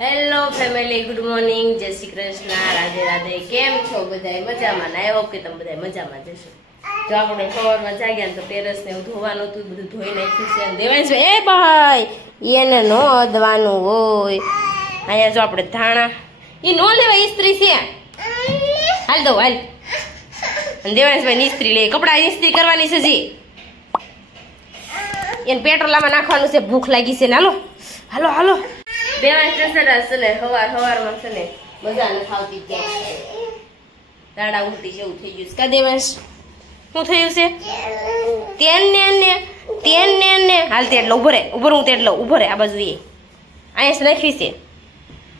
Hello family, good morning, જય શ્રી કૃષ્ણ, રાધે રાધે. કેમ છો બધા? મજામાં? આઈ હોપ કે તમે બધા મજામાં જશો. જો આપણે સવારમાં જાગ્યા તો ટેરેસ ને ધોવાનું હતું, બધું ધોઈ નાખ્યું છે. દેવાંશ એ ભાઈ એને નો અધવાનું હોય. અહીંયા જો આપણે ધાણા એ નો લેવા ઇસ્ત્રી છે, હાલ દો હાલ. અને દેવાંશભાઈ ઇસ્ત્રી લે, કપડા ઇસ્ત્રી કરવાની છે જી, એને પેટ્રોલામાં નાખવાનું છે. ભૂખ લાગી છે ને, હાલો હાલો હાલો. દેવાંશ સરસ ને હવારમાં છે ને મજા ન ખાવતી ત્યાં દાડા ઉલટી જેવું થઈ ગયું કા દેવાંશ? શું થયું છે? તેન ને હાલ તેટલો ઉભો રે, હું તેટલો ઉભો રે. આ બાજુ એ અહીંયા નાખવી છે,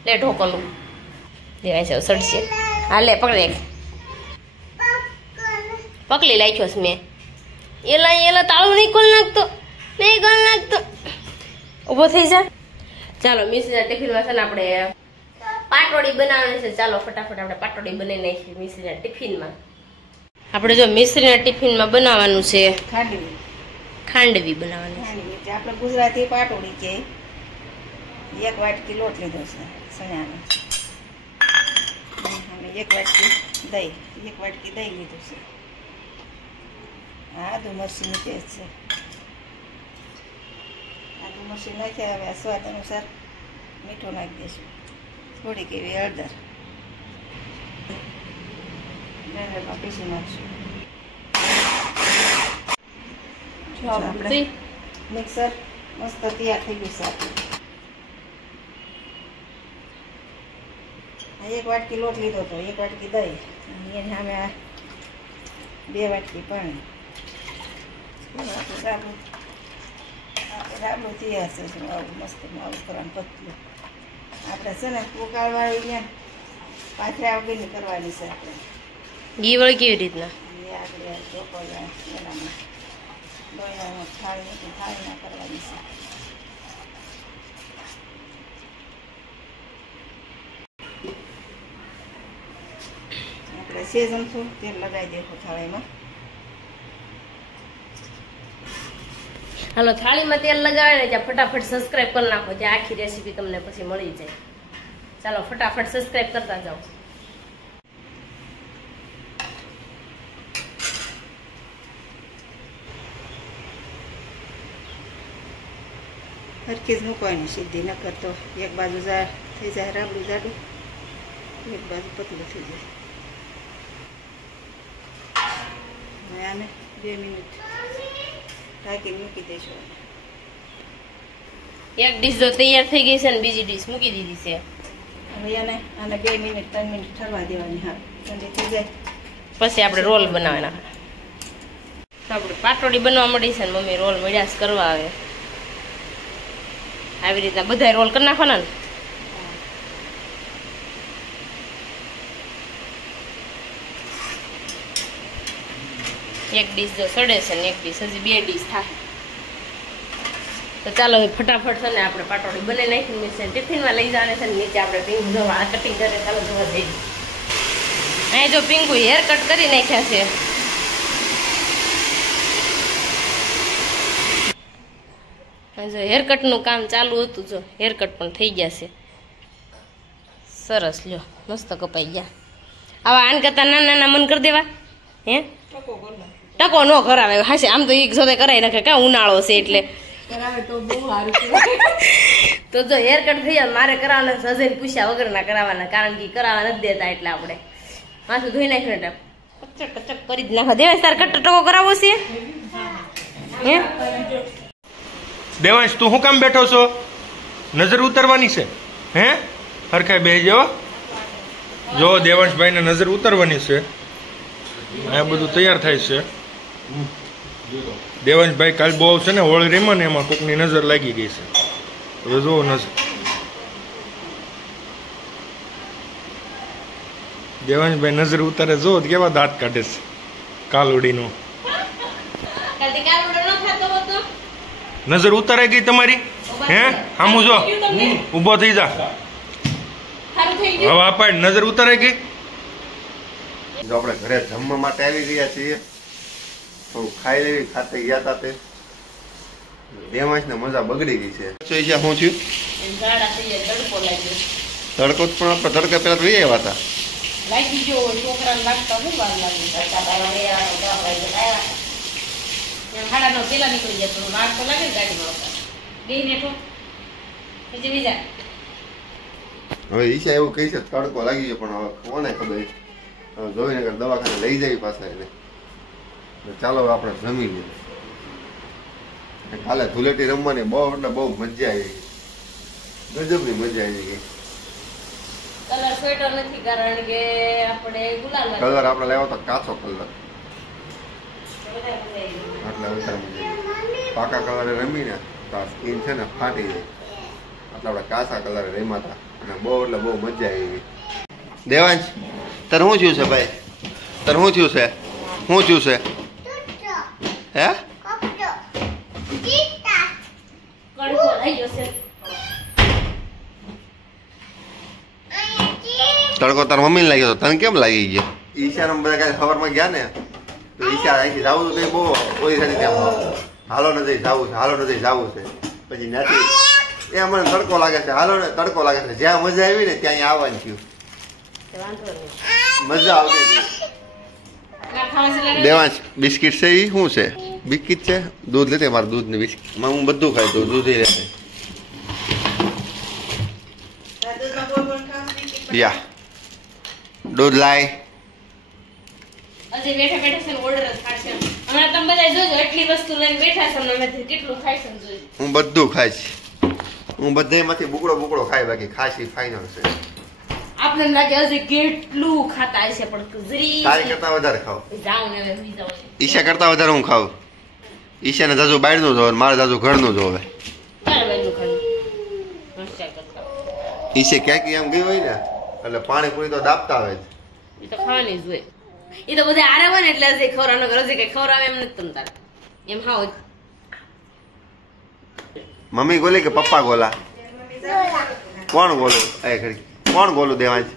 લે ઢોકલું. દેવાંશ સડશે. હા લે પકડે, પકડી નાખ્યો છે મેં. એલા તાળું નહીં ખોલ નાખતો. ઉભો થઈ જા. ચાલો મિશ્રીના ટિફિનમાં છે ને આપણે પાટોડી બનાવવાની છે. ચાલો ફટાફટ આપણે પાટોડી બનાવી નાખીએ મિશ્રીના ટિફિનમાં. આપણે જો મિશ્રીના ટિફિનમાં બનાવવાનું છે ખાંડવી બનાવવાની છે. આપણે ગુજરાતી પાટોડી કે 1 વાટકી લોટ લીધો છે સણાનો, અને 1 વાટકી દહીં લીધું છે. આદુ મરચીની પેસ્ટ છે. આદુ મરચી નાખ્યા. હવે સ્વાદ અનુસાર મીઠું નાખી દઈશું, થોડીક એવી હળદર, બ્લેન્ડરમાં પીસી નાખશું. આપણે મિક્સર મસ્ત તૈયાર થઈ ગયું છે આપણું. 1 વાટકી લોટ લીધો હતો, 1 વાટકી દહીં, એની સામે 2 વાટકી પાણી. રાબડું તૈયાર છે. આવું મસ્ત આવું કરવાનું પતલું. આપણે છે ને ઉકાળવાળી ત્યાં પાથરા વગરની કરવાની છે. આપણે ઘી વળી કેવી રીતના? એ આપણે ચોપડા એનામાં ડોયામાં થાળીમાં કરવાની છે. આપણે સેજમથું તેલ લગાવી દઈશું થાળીમાં. હાલો થાળીમાં તેલ લગાવે ને ત્યાં ફટાફટ સબસ્ક્રાઇબ કરી નાખો, ત્યાં આખી રેસીપી તમને પછી મળી જાય. ચાલો ફટાફટ સબસ્ક્રાઇબ કરતા જાઓ. હરખી જ મૂકવાની સીધી, ન કરતો એક બાજુ થઈ જાય રાબડું જાડું, એક બાજુ પતલું થઈ જાય. હવે આને 2 મિનિટ ઢાંકીને મૂકી દઈશું. એક ડીશ જો તૈયાર થઈ ગઈ છે ને બીજી ડીશ મૂકી દીધી છે. હવે આને 2 મિનિટ 3 મિનિટ ઠરવા દેવાની. હા, ઠંડી થઈ જાય પછી આપણે રોલ બનાવવાના. આપણે પાટોડી બનવા મળી છે ને મમ્મી રોલ મળ્યા કરવા આવે. આવી રીતના બધા રોલ કરી નાખવાના ને. એક ડીશ જો સડે છે ને એક ડીશ હજી 2 ડીશ થાય. તો ચાલો ફટાફટ છે ને આપણે પાટોડી બનાવી નાખી છે. ટિફિનમાં લઈ જવાને છે ને નીચે આપણે પિંક જોવા કટિંગ કરે. ચાલો જોવા જઈએ. અહીંયા જો પિંકુ હેર કટ કરી નાખ્યા છે. જો હેરકટનું કામ ચાલુ હતું, જો હેરકટ પણ થઈ ગયા છે. સરસ, લ્યો મસ્ત કપાઈ ગયા. આવા આન કરતા નાના મન કરી દેવા. હે ટકો ન કરાવે હાશે, આમ તો એક જોતે કરાવી નાખે. કાં ઉનાળો છે એટલે તો જો હેરકટ થઈ જાય મારે કરાવવાના, સજઈને પૂછ્યા વગરના કરાવવાના, કારણ કે કરાવવા નથી દેતા. એટલે આપણે માથું ધોઈ નાખ્યું, કચક કચક કરી જ નાખો. દેવાંશ તાર કટ ટકો કરાવવો છે? હે દેવાંશ તું શું કામ બેઠો છો? નજર ઉતરવાની છે? હે હરખાઈ બેસી જાઓ. જો દેવાંશભાઈને નજર ઉતરવાની છે. આ બધું તૈયાર થાય છે. દેવાંશભાઈ કાલ બહુ છે ને હોળી રમ્યા ને એમાં કોકની નજર લાગી ગઈ છે. હવે જો નજર દેવાંશભાઈ નજર ઉતારે, જો કેવા દાંત કાઢે છે કાલુડીનો. નજર ઉતારાઈ ગઈ તમારી? હે આમું જો ઊભો થઈ જા. હવે આપણે નજર ઉતારાઈ ગઈ. આપણે ઘરે જમવા માટે આવી ગયા છીએ, થોડું ખાઈ લેવી. ખાતે ગયા હતા તે દેવાંશને મજા બગડી ગઈ છે શું થયું એમ ઝાડા થઈ જાય, તડકો લાગ્યો. તડકો તો પણ આપણે તડકા પહેલા તો આવ્યા હતા. લાગી ગયો હોય, છોકરાને વાગતા શું વાર લાગે? એમ 9:30 પેલા નીકળી જાય, પણ વાર તો લાગે ને ગાડીમાં આવતા. બેહીને ઠો. પછી બીજા. હવે ઈશા એવું કહી છે તડકો લાગી ગયો, પણ હવે કોને ખબર. હવે જોઈને કે દવાખાને લઈ જાય પાછા એને. ચાલો હવે આપણે જમી લઈએ. કાલે ધૂળેટી રમવાની બહુ એટલે બહુ મજા આવી ગઈ, ગજબની મજા આવી ગઈ. કલર સ્વેટર નથી, કારણ કે આપણે ગુલાલ કલર આપણે લેવો તો કાચો કલર, એટલે વધારે મજા આવી. પાકા કલરે રમીને તો આ સ્કીન છે ને ફાટી જાય, એટલે આપણે કાચા કલરે રમ્યા હતા અને બહુ એટલે બહુ મજા આવી ગઈ. દેવાંશ તારે શું થયું છે ભાઈ? તારે શું થયું છે? શું થયું છે? હે કડકો થઈ ગયો છે. તડકો તાર મમ્મીને લાગ્યો હતો, તને કેમ લાગી ગયો? ઈશાને બધા કાલે સવારમાં ગયા ને તો ઈશા અહીંથી જવું તો બહુ ઓછી હતી ત્યાં હાલો નથી જવું છે, હાલો નથી જવું છે. પછી નથી એ મને તડકો લાગે છે, હાલો ને તડકો લાગે છે. જ્યાં મજા આવી ને ત્યાં અહીંયા આવવાનું થયું, વાંધો નહીં. મજા આવતી હતી. દેવાંશ બિસ્કિટ છે એ શું છે? બિસ્કિટ છે, દૂધ લેતે મારે દૂધ ને બિસ્કિટ હું બધું ખાઈ દઉં, દૂધ લેતે. યા દૂધ લાય. અજય બેઠા બેઠા છે ને ઓર્ડર જ ખાશે. હમણાં તમે બધા જોજો, એટલી વસ્તુ લઈને બેઠા છે, અમે કેટલું ખાઈ છે જોજો. હું બધું ખાઈશ, હું બધામાંથી બુકડો ખાઈ, બાકી ખાસી ફાઈનલ છે. આપણે એમ લાગે હજી કેટલું ખાતા હશે, પણ જરી તારી કરતા વધારે ખાવ. જાવ ને હવે સુઈ જાવ. ઈશા કરતા વધારે હું ખાઉં. ઈશાને જાજુ બહારનું જોવે, મારે જાજુ ઘરનું જોવે. ચાલ બાજુ ખાલી હોશિયાર કરતા. ઈશે ક્યાંક એમ ગઈ હોય ને એટલે પાણીપુરી તો દાબતા હોય જ. એ તો ખાવાની જ હોય. એ તો બધા આરે હોય ને એટલે હજી ખવડાવવાનો, હજી કઈ ખવડાવે એમ નથી તમતાર. એમ હાવ જ. મમ્મી ગોલી કે પપ્પા ગોલા? કોણ ગોલું? એ ખરી કોણ ગોલું? દેવાંશ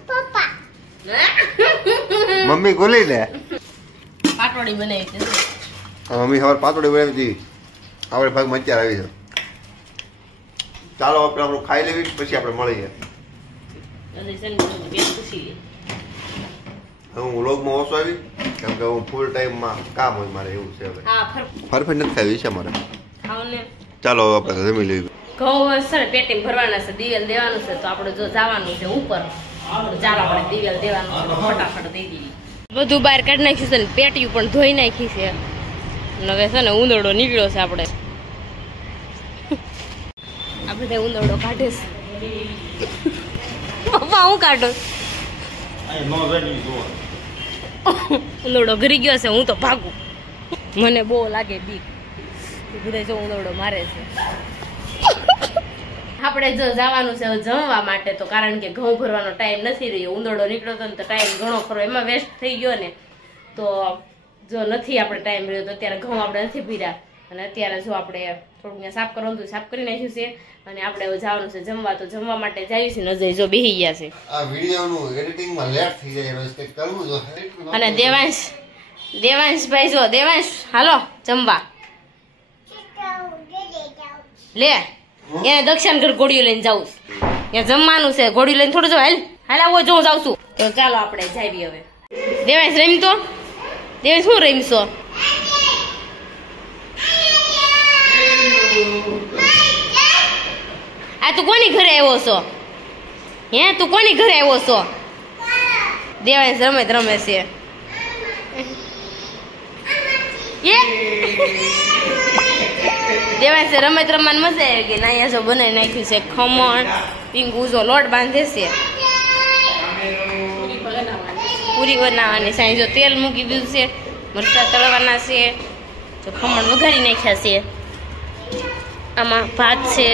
મમ્મી ગોલી ને પાટોડી બનાવી છે. મમ્મી સવાર પાતળી બનાવી હતી, આપણે ભાગમાં અત્યારે આવી છે. ચાલો આપણે આપણું ખાઈ લેવી, પછી આપણે મળીએ. હજી છે ને બધું પેટ પૂછી લે. હું વ્લોગમાં ઓછો આવી, કેમ કે હું ફૂલ ટાઈમમાં કામ હોય મારે, એવું છે. હવે હા ફરફર નથી ખાવી છે મારે. ખાવ ને. ચાલો આપણે જમી લેવી. ઘઉં છે ને પેટી ભરવાના છે, દિવેલ દેવાનું છે, તો આપણે જો જવાનું છે ઉપર, ચાલો આપણે દિવેલ દેવાનું છે, ફટાફટ દઈ દઈએ. બધું બહાર કાઢી નાખ્યું છે ને પેટીયું પણ ધોઈ નાખી છે. હવે છે ને ઉંદરડો નીકળ્યો છે, આપણે આ બધા ઉંદરડો કાઢે છે. પપ્પા હું કાઢો? ઉંદરડો ઘરી ગયો છે, હું તો ભાગું, મને બહુ લાગે બીક. બધા જો ઉંદરડો મારે છે. આપણે જો જવાનું છે જમવા માટે, તો કારણ કે ઘઉં ભરવાનો ટાઈમ નથી રહ્યો. ઉંદરડો નીકળ્યો હતો ને તો ટાઈમ ઘણો ખરો એમાં વેસ્ટ થઈ ગયો ને, તો જો નથી આપણે ટાઈમ રહ્યો તો અત્યારે ઘઉં આપણે નથી ભર્યા. અને અત્યારે જો આપણે થોડુંક સાફ કરવાનું હતું, સાફ કરી નાખ્યું છે. અને આપણે હવે જવાનું છે જમવા, તો જમવા માટે જઈએ છીએ. નજર જો બેહી ગયા છે. આ વિડિયોનું એડિટિંગમાં લેટ થઈ જાય, રોજ કંઈક કરવું જો. અને દેવાંશ ભાઈ જો, દેવાંશ હાલો જમવા લે. એને દક્ષિણ ઘર ઘોડીઓ લઈને જાઉં, ત્યાં જમવાનું છે. ઘોડીઓ લઈને થોડું જો હાલ આવો જો હું જાઉં છું. તો ચાલો આપણે જાવી હવે. દેવાંશ રમતો? દેવાંશ શું રમશો? આ તું કોની ઘરે આવ્યો છો? હે તું કોની ઘરે આવ્યો છો? દેવાંશ રમે છે. દેવાંશ રમત રમવાની મજા આવી ગઈ. અહીંયા જો બનાવી નાખ્યું છે ખમણ, પિંગુ જો લોટ બાંધે છે, પૂરી બનાવવાની. સાંઈ જો તેલ મૂકી દીધું છે, મરચાં તળવાના છે, તો ખમણ વઘારી નાખ્યા છે. આમાં ભાત છે,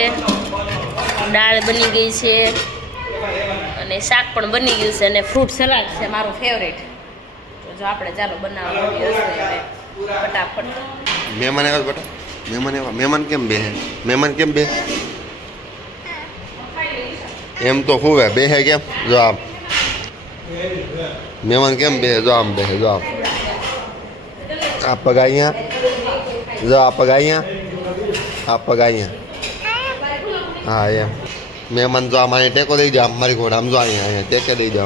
દાળ બની ગઈ છે, અને શાક પણ બની ગયું છે, અને ફ્રૂટ સલાડ છે મારું ફેવરેટ. તો જો આપણે ચાલો બનાવવા રસોઈ ફટાફટ. મહેમાન આવ્યા બેટા? મહેમાન કેમ બે? મહેમાન કેમ બે? એમ તો હોવે બે કેમ? જો આમ મહેમાન કેમ બે? જો આમ બે, જો આમ. આ પગ અહીંયા, જો આ પગ અહીંયા, આ પગ અહીંયા. હા એમ મહેમાન જો આમ અહીંયા ટેકો દઈ દો. આમ મારી ઘોડ આમ જો અહીંયા ટેકે દઈ દો.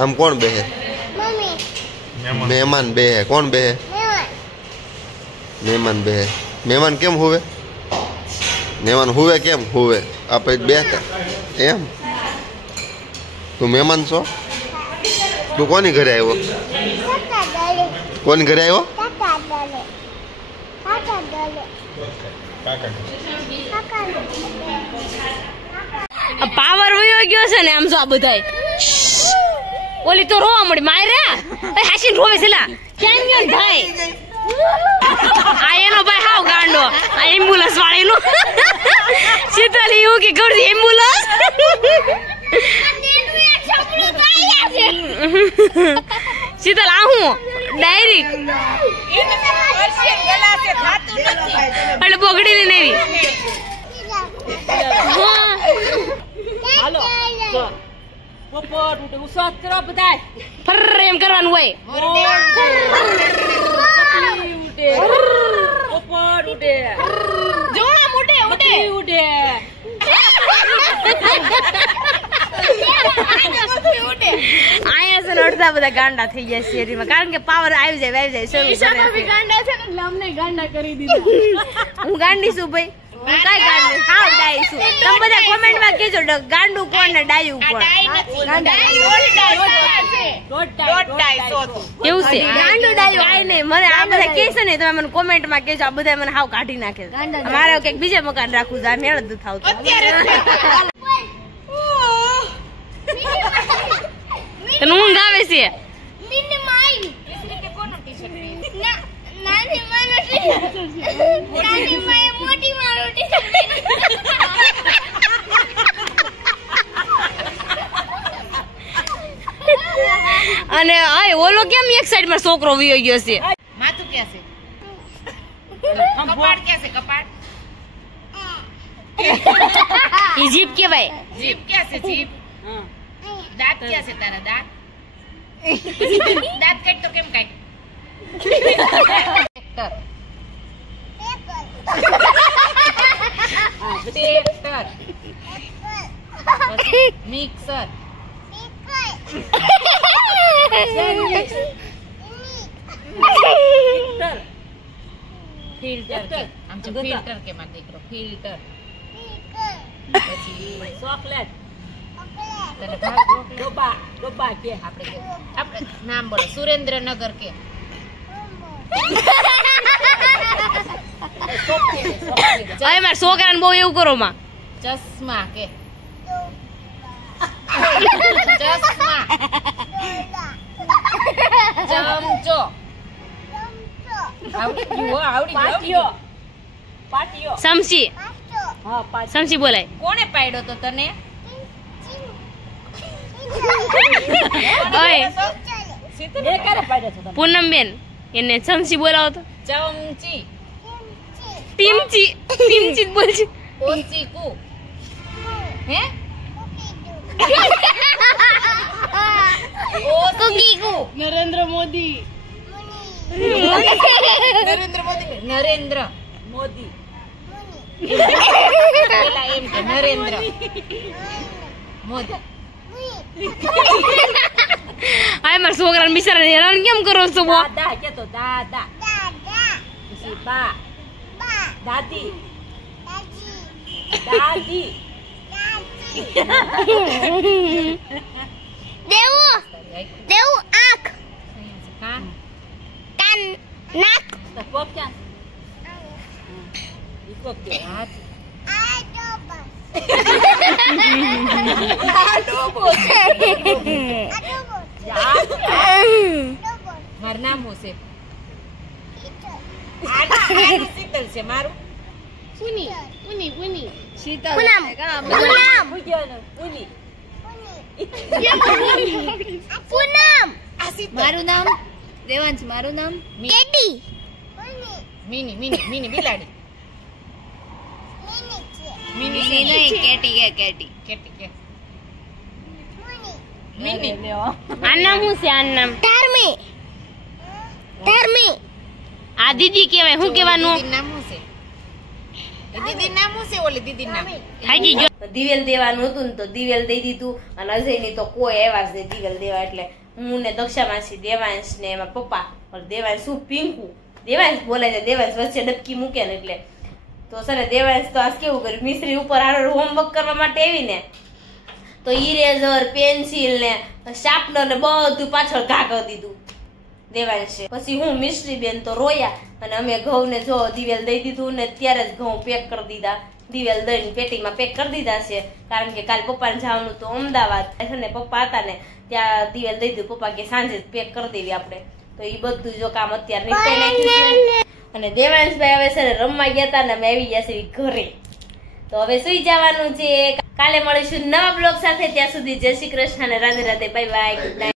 આમ કોણ બેહે? મહેમાન બેહે. કોણ બેહે? મહેમાન બેહે. મહેમાન કેમ હુવે? મહેમાન હુવે કેમ હુવે? આપણે બેહતા એમ. તું મહેમાન છો? તું કોની ઘરે આવ્યો? કોની ઘરે આવ્યો? પાવર વયો ગયો છે ને આમ જો આ બધાય ઓલી તો રોવા મળી મારે હાસીન રોવે છે લા ક્યાં ગયો ભાઈ આ એનો ભાઈ હાવ ગાંડો આ એમ્બ્યુલન્સ વાળીનો શીતલ એવું કે કરતી એમ્બ્યુલન્સ શીતલ આ હું ડાયરેક્ટ એટલે બગડી ને એવી હાલો પોપટ ઉઠે ઉસાત કરો બધાય ફર એમ કરવાનું હોય ઉઠે પોપટ ઉઠે જોણા ઉઠે ઉઠે ઉઠે આયા છે અડધા બધા ગાંડા થઈ ગયા શેરીમાં કારણ કે પાવર આવી જાય શરૂ કરે ગાંડા છે ને અમને ગાંડા કરી દીધા હું ગાંડી છું ભાઈ હું કઈ ગાંડી હાવ ડાઈ છું તમે બધા કોમેન્ટમાં કહેજો ગાંડું કોણ ને ડાયું કોણ કેવું છે ગાંડું ડાયું આય નહીં મને આ બધા કહે છે ને તમે મને કોમેન્ટમાં કહેજો આ બધા મને હાવ કાઢી નાખે મારે કઈક બીજા મકાન રાખવું છે મેળ જ થાવ તને ઊંઘ આવે છે અને ઓલો કેમ એક સાઈડ માં છોકરો વીયો ગયો છે માથું ક્યાં છે કપાળ ક્યાં છે કપાળ ઈ જીભ કેવાય જીભ ક્યાં છે જીભ દાંત ક્યાં છે તારા દાંત દાંત કાઢ તો કેમ કાઢ ટ્રેક્ટર મિક્સર ફિલ્ટર આમ તો ફિલ્ટર કે માં દીકરો ફિલ્ટર પછી ચોકલેટ ડોબા ડોબા કે આપણે નામ બોલો સુરેન્દ્રનગર કે હવે મારા છોકરાને બહુ એવું કરો માં ચશ્મા કે ચશ્મા ચમચો સમસી સમસી બોલાય કોણે પાડ્યો તો તને પૂનમ બેન એને સમસી બોલાવો તો ચમચી ટીમચી ટીમચી બોલ છે ઓચીકુ હે કુકીકુ નરેન્દ્ર મોદી પેલા એમ કે નરેન્દ્ર મોદી આ મારા છોકરાને બિચારાને હેરાન કેમ કરો છો બો દાદા કે તો દાદા પછી બા દાદી દાદી દેવું દેવું આંખ કાન કાન નાક પગ ક્યાં પગ કે હાથ મારું નામ હું છે શીતલ છે મારું શીતલ પૂનમ પૂનમ મારું નામ દેવાંશ મારું નામ કેટી મિની મિની મિની બિલાડી મિની નહીં કેટી કે કેટી કેટી કે મિની આ નામ શું છે આ નામ ધર્મી ધર્મી આ દીદી કહેવાય શું કહેવાનું નામ શું છે દીદી નામ શું છે ઓલી દીદી નામ દિવેલ દેવાનું હતું ને તો દિવેલ દઈ દીધું અને અજયની તો કોઈ આવ્યા જ નહીં દિવેલ દેવા. એટલે હું ને દક્ષા માસી, દેવાંશ ને એમાં પપ્પા, દેવાંશ શું પિંકુ, દેવાંશ બોલાય છે, દેવાંશ વચ્ચે ડબકી મૂકે ને એટલે તો છે ને દેવાંશ તો આજ કેવું કર્યું, મિસ્ત્રી ઉપર હારો હોમવર્ક કરવા માટે આવી ને તો ઇરેઝર, પેન્સિલ ને શાર્પનર ને બધું પાછળ ઘા કરી દીધું દેવાંશે. પછી હું મિસ્ત્રી બેન તો રોયા અને અમે ઘઉં ને જો દિવેલ દઈ દીધું ને ત્યારે જ ઘઉં પેક કરી દીધા. દિવેલ દઈને પેટીમાં પેક કરી દીધા છે કારણ કે કાલ પપ્પાને જવાનું તો અમદાવાદ છે ને, પપ્પા હતા ને ત્યાં દિવેલ દઈ દીધું. પપ્પા કે સાંજે જ પેક કરી દેવી આપણે, તો એ બધું જો કામ અત્યારે નીકળી નાખ્યું છે. અને દેવાંશભાઈ હવે છે ને રમવા ગયા હતા ને અમે આવી ગયા છે ઘરે, તો હવે સુઈ જવાનું છે. કાલે મળીશું નવા બ્લોગ સાથે, ત્યાં સુધી જય શ્રી કૃષ્ણ અને Radhe Radhe, bye bye, good night.